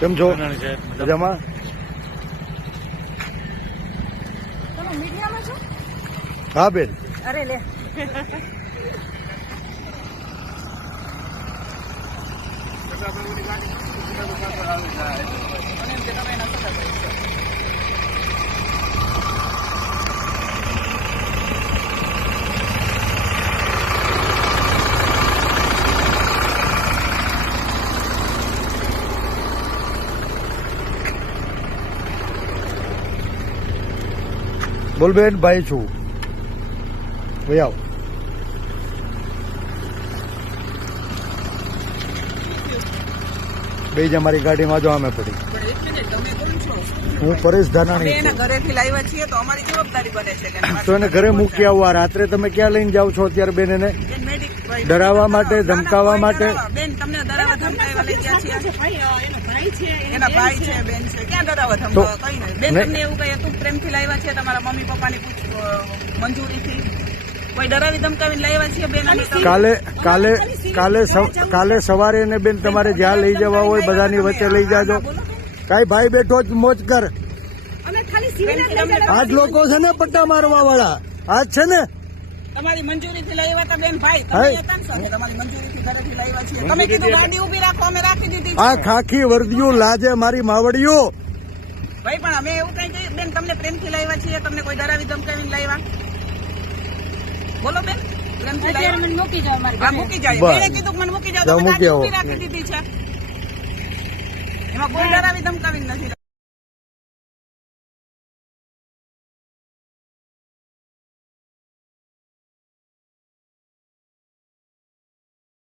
કેમ છો? મજામાં? હા બેન. અરે લે બોલ બેન, ભાઈ છું. ભાઈ આવ. બે જ અમારી ગાડીમાં જો અમે પડી. હું પરેશ ધાનાણી એના ઘરેથી લાવ્યા છીએ તો અમારી જવાબદારી બને છે કે તો એને ઘરે મૂકી આવવા. રાત્રે તમે ક્યાં લઈને જાઓ છો અત્યારે બેન? એને ડરાવવા માટે, ધમકાવવા માટે? બેન તમને ડરાવવા ધમકાવવા લઈ ગયા છીએ. એના ભાઈ છે, બેન છે, ક્યાં ડરાવવા ધમકાવવા? કઈ નહીં બેન. તમને એવું કહીએ તું પ્રેમથી લાવ્યા છે તમારા મમ્મી પપ્પાની મંજૂરીથી? કોઈ ડરાવી ધમકાવીને લાવ્યા છીએ બેન? કાલે સવારે એને બેન તમારે જ્યાં લઈ જવા હોય બધાની વચ્ચે લઈ જાજો. કઈ ભાઈ બેઠો જ મોજ કર. આજ લોકો છે ને પટ્ટા મારવા વાળા આજ છે ને. તમારી મંજૂરીથી લાવ્યા હતા બેન ભાઈ. તમે તમારી મંજૂરીથી ઘરેથી લાવ્યા છીએ. તમે કીધું ગાડી ઉભી રાખો, અમે રાખી દીધી. આ ખાખી વર્દિયું લાજે મારી માવડિયું. ભાઈ પણ અમે એવું કઈ કહીએ બેન તમને પ્રેમથી લાવ્યા છીએ, તમને કોઈ ડરાવી ધમકાવીને લાવ્યા? બોલો બેન. પ્રેમથી લાવ્યા મને મૂકી જાવ. મૂકી જાય. મેં કીધું મને મૂકી જાવ તો ગાડી ઉભી રાખી દીધી છે. એમાં કોઈ ડરાવી ધમકાવીને નથી.